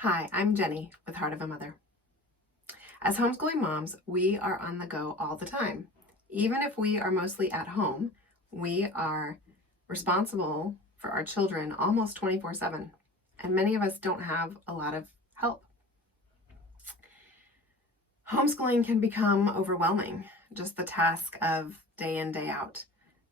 Hi, I'm Jenny with Heart of a Mother. As homeschooling moms, we are on the go all the time. Even if we are mostly at home, we are responsible for our children almost 24/7. And many of us don't have a lot of help. Homeschooling can become overwhelming, just the task of day in, day out.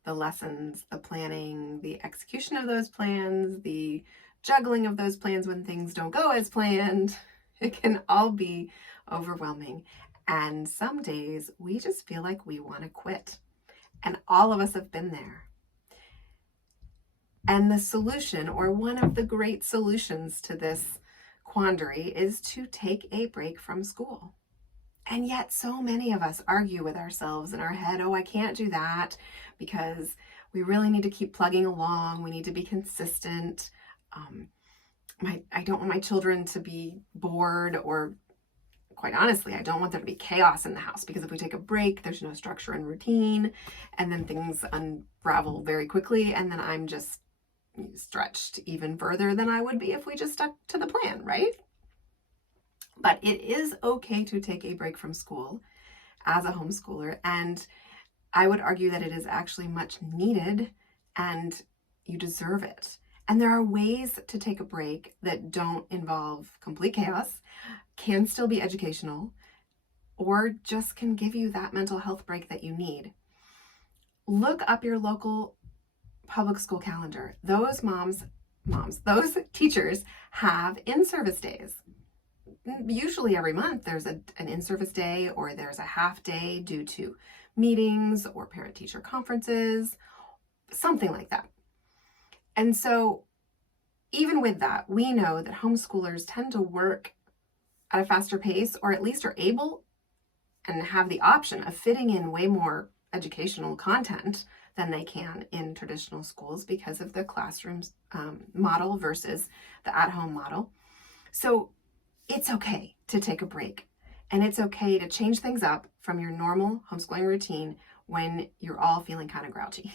The lessons, the planning, the execution of those plans, the juggling of those plans when things don't go as planned. It can all be overwhelming. And some days we just feel like we want to quit. And all of us have been there. And the solution, or one of the great solutions to this quandary, is to take a break from school. And yet so many of us argue with ourselves in our head, oh, I can't do that because we really need to keep plugging along. We need to be consistent. I don't want my children to be bored, or quite honestly, I don't want there to be chaos in the house, because if we take a break, there's no structure and routine, and then things unravel very quickly, and then I'm just stretched even further than I would be if we just stuck to the plan, right? But it is okay to take a break from school as a homeschooler, and I would argue that it is actually much needed and you deserve it. And there are ways to take a break that don't involve complete chaos, can still be educational, or just can give you that mental health break that you need. Look up your local public school calendar. Those those teachers have in-service days. Usually every month there's an in-service day, or there's a half day due to meetings or parent-teacher conferences, something like that. And so even with that, we know that homeschoolers tend to work at a faster pace, or at least are able and have the option of fitting in way more educational content than they can in traditional schools because of the classroom model versus the at-home model. So it's okay to take a break, and it's okay to change things up from your normal homeschooling routine when you're all feeling kind of grouchy,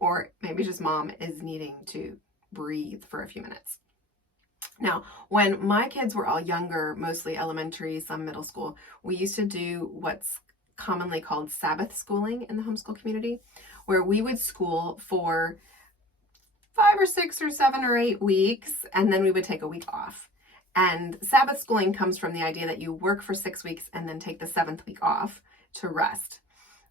or maybe just mom is needing to breathe for a few minutes. Now, when my kids were all younger, mostly elementary, some middle school, we used to do what's commonly called Sabbath schooling in the homeschool community, where we would school for 5 or 6 or 7 or 8 weeks, and then we would take a week off. And Sabbath schooling comes from the idea that you work for 6 weeks and then take the 7th week off to rest.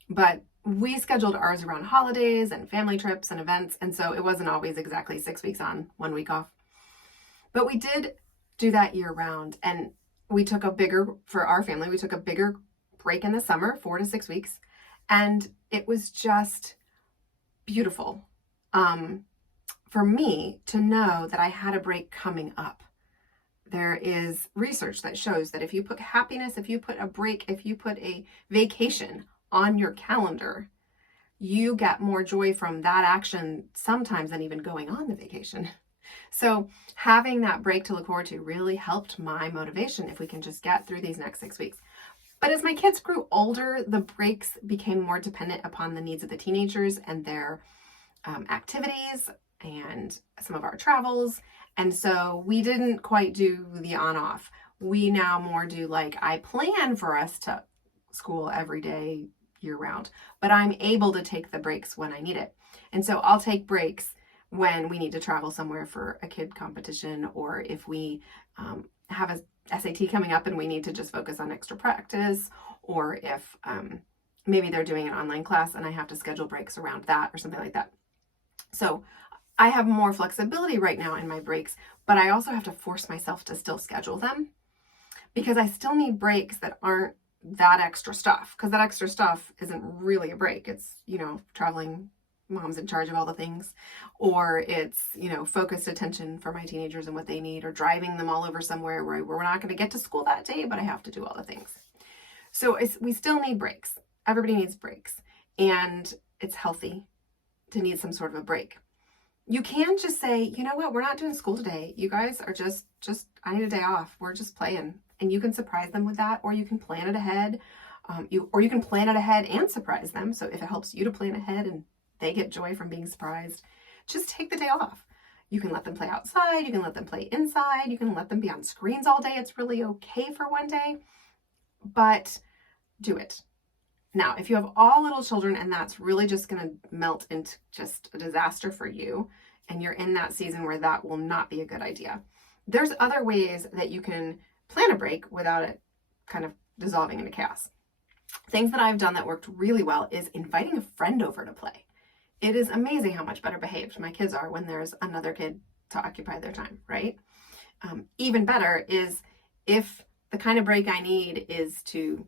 But we scheduled ours around holidays and family trips and events, and so it wasn't always exactly 6 weeks on, 1 week off. But we did do that year round, and for our family, we took a bigger break in the summer, 4 to 6 weeks, and it was just beautiful for me to know that I had a break coming up. There is research that shows that if you put happiness, if you put a break, if you put a vacation on your calendar, you get more joy from that action sometimes than even going on the vacation. So having that break to look forward to really helped my motivation if we can just get through these next 6 weeks. But as my kids grew older, the breaks became more dependent upon the needs of the teenagers and their activities and some of our travels. And so we didn't quite do the on-off. We now more do like, I plan for us to school every day year round, but I'm able to take the breaks when I need it. And so I'll take breaks when we need to travel somewhere for a kid competition, or if we have a SAT coming up and we need to just focus on extra practice, or if maybe they're doing an online class and I have to schedule breaks around that or something like that. So I have more flexibility right now in my breaks, but I also have to force myself to still schedule them, because I still need breaks that aren't that extra stuff, because that extra stuff isn't really a break. It's, traveling, mom's in charge of all the things, or it's, focused attention for my teenagers and what they need, or driving them all over somewhere where we're not going to get to school that day, but I have to do all the things. So we still need breaks. Everybody needs breaks, and it's healthy to need some sort of a break. You can just say, you know what, we're not doing school today. You guys are just I need a day off. We're just playing. And you can surprise them with that, or you can plan it ahead. You can plan it ahead and surprise them. So if it helps you to plan ahead and they get joy from being surprised, just take the day off. You can let them play outside. You can let them play inside. You can let them be on screens all day. It's really okay for one day, but do it. Now, if you have all little children and that's really just going to melt into just a disaster for you, and you're in that season where that will not be a good idea, there's other ways that you can plan a break without it kind of dissolving into chaos. Things that I've done that worked really well is inviting a friend over to play. It is amazing how much better behaved my kids are when there's another kid to occupy their time, right? Even better is if the kind of break I need is to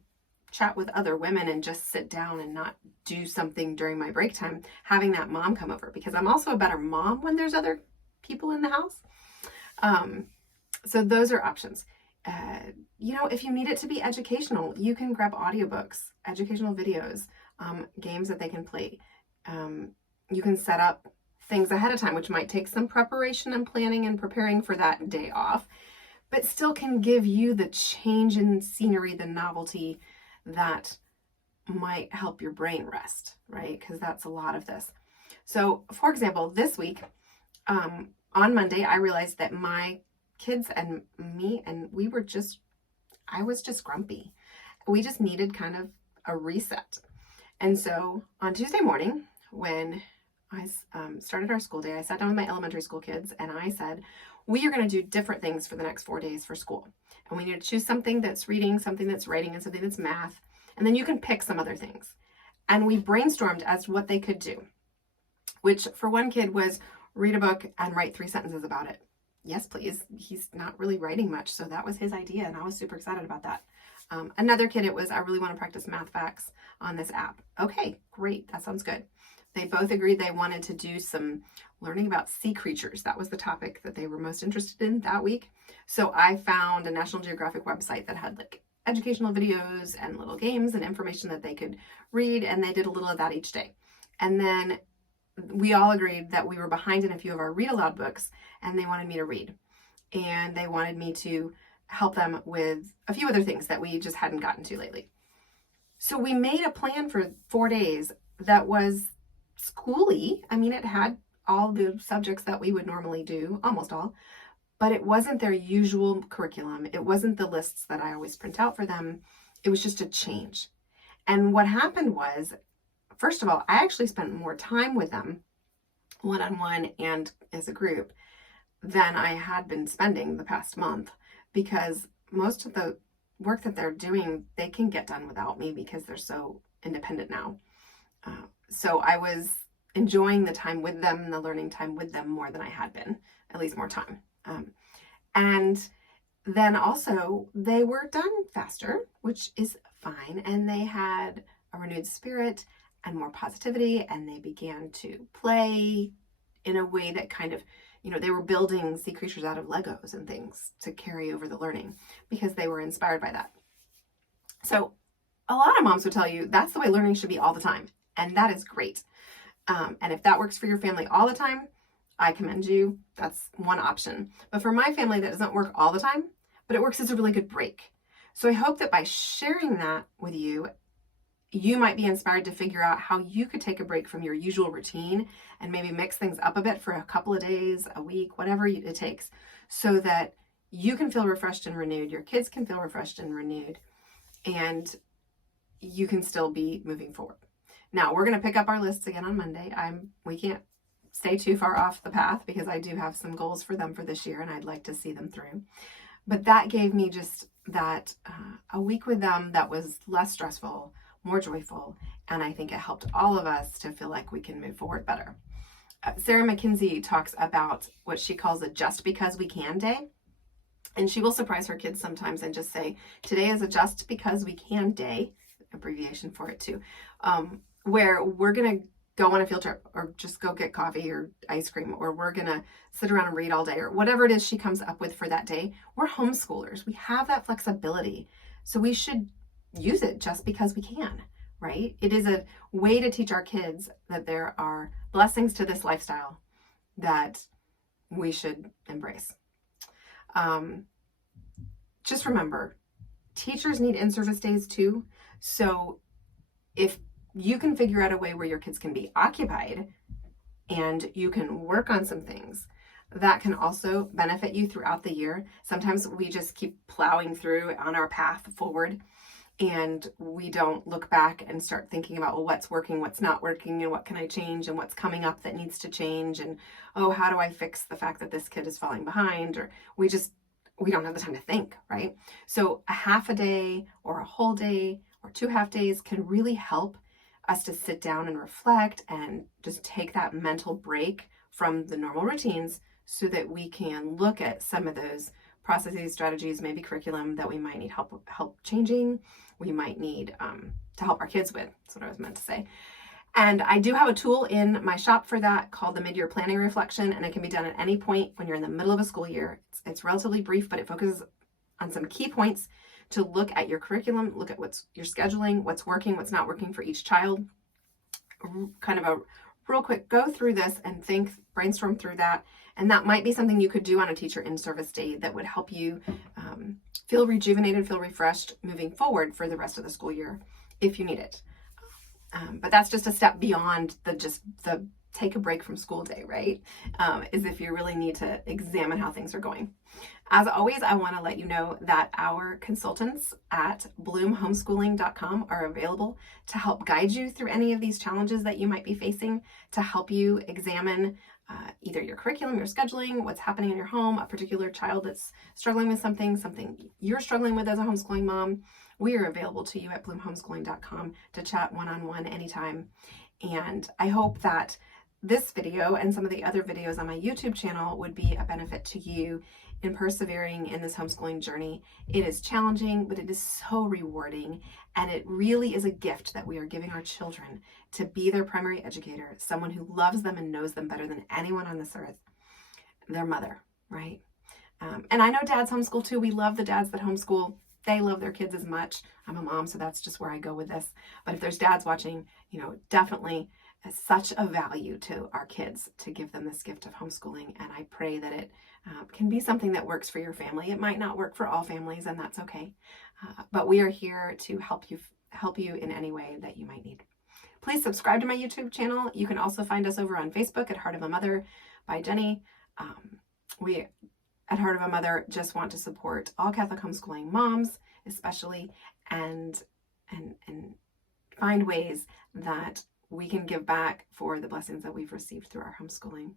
chat with other women and just sit down and not do something during my break time, having that mom come over, because I'm also a better mom when there's other people in the house. So those are options. If you need it to be educational, you can grab audiobooks, educational videos, games that they can play. You can set up things ahead of time, which might take some preparation and planning and preparing for that day off, but still can give you the change in scenery, the novelty that might help your brain rest, right? Because that's a lot of this. So, for example, this week, on Monday, I realized that my kids and me, and I was just grumpy. We just needed kind of a reset. And so on Tuesday morning, when I started our school day, I sat down with my elementary school kids and I said, we are going to do different things for the next 4 days for school. And we need to choose something that's reading, something that's writing, and something that's math. And then you can pick some other things. And we brainstormed as to what they could do, which for one kid was read a book and write 3 sentences about it. Yes, please. He's not really writing much, so that was his idea, and I was super excited about that. Another kid, it was, I really want to practice math facts on this app. Okay, great. That sounds good. They both agreed they wanted to do some learning about sea creatures. That was the topic that they were most interested in that week. So I found a National Geographic website that had like educational videos and little games and information that they could read, and they did a little of that each day. And then we all agreed that we were behind in a few of our read aloud books, and they wanted me to read. And they wanted me to help them with a few other things that we just hadn't gotten to lately. So we made a plan for 4 days that was schooly. I mean, it had all the subjects that we would normally do, almost all, but it wasn't their usual curriculum. It wasn't the lists that I always print out for them. It was just a change. And what happened was, first of all, I actually spent more time with them one-on-one and as a group than I had been spending the past month, because most of the work that they're doing, they can get done without me because they're so independent now. So I was enjoying the time with them and the learning time with them more than I had been, at least more time. And then also they were done faster, which is fine. And they had a renewed spirit and more positivity, and they began to play in a way that kind of, they were building sea creatures out of Legos and things to carry over the learning because they were inspired by that. So a lot of moms would tell you that's the way learning should be all the time. And that is great. And if that works for your family all the time, I commend you. That's one option. But for my family, that doesn't work all the time, but it works as a really good break. So I hope that by sharing that with you, you might be inspired to figure out how you could take a break from your usual routine and maybe mix things up a bit for a couple of days, a week, whatever it takes, so that you can feel refreshed and renewed, your kids can feel refreshed and renewed, and you can still be moving forward. Now, we're going to pick up our lists again on Monday. We can't stay too far off the path because I do have some goals for them for this year and I'd like to see them through. But that gave me just that a week with them that was less stressful, more joyful, and I think it helped all of us to feel like we can move forward better. Sarah McKenzie talks about what she calls a just because we can day. And she will surprise her kids sometimes and just say, today is a just because we can day, abbreviation for it too, where we're going to go on a field trip or just go get coffee or ice cream, or we're going to sit around and read all day, or whatever it is she comes up with for that day. We're homeschoolers. We have that flexibility. So we should use it just because we can, right? It is a way to teach our kids that there are blessings to this lifestyle that we should embrace. Just remember, teachers need in-service days too. So if you can figure out a way where your kids can be occupied and you can work on some things, that can also benefit you throughout the year. Sometimes we just keep plowing through on our path forward and we don't look back and start thinking about, well, what's working, what's not working, and what can I change, and what's coming up that needs to change, and oh, how do I fix the fact that this kid is falling behind? Or we don't have the time to think, right? So a half a day or a whole day or 2 half days can really help us to sit down and reflect and just take that mental break from the normal routines so that we can look at some of those processes, strategies, maybe curriculum that we might need help changing, we might need to help our kids with. That's what I was meant to say. And I do have a tool in my shop for that called the Mid-Year Planning Reflection, and it can be done at any point when you're in the middle of a school year. It's relatively brief, but it focuses on some key points to look at your curriculum, look at what's your scheduling, what's working, what's not working for each child. Kind of a real quick go through this and think, brainstorm through that. And that might be something you could do on a teacher in-service day that would help you feel rejuvenated, feel refreshed moving forward for the rest of the school year if you need it. But that's just a step beyond the take a break from school day, right? Is if you really need to examine how things are going. As always, I want to let you know that our consultants at bloomhomeschooling.com are available to help guide you through any of these challenges that you might be facing, to help you examine either your curriculum, your scheduling, what's happening in your home, a particular child that's struggling with something you're struggling with as a homeschooling mom. We are available to you at bloomhomeschooling.com to chat one-on-one anytime. And I hope that this video and some of the other videos on my YouTube channel would be a benefit to you in persevering in this homeschooling journey. It is challenging, but it is so rewarding. And it really is a gift that we are giving our children to be their primary educator, someone who loves them and knows them better than anyone on this earth, their mother, right? And I know dads homeschool too. We love the dads that homeschool. They love their kids as much. I'm a mom, so that's just where I go with this. But if there's dads watching, definitely such a value to our kids to give them this gift of homeschooling. And I pray that it can be something that works for your family. It might not work for all families, and that's okay. But we are here to help you in any way that you might need. Please subscribe to my YouTube channel. You can also find us over on Facebook at Heart of a Mother by Jenny. We at Heart of a Mother just want to support all Catholic homeschooling moms, especially, and find ways that we can give back for the blessings that we've received through our homeschooling.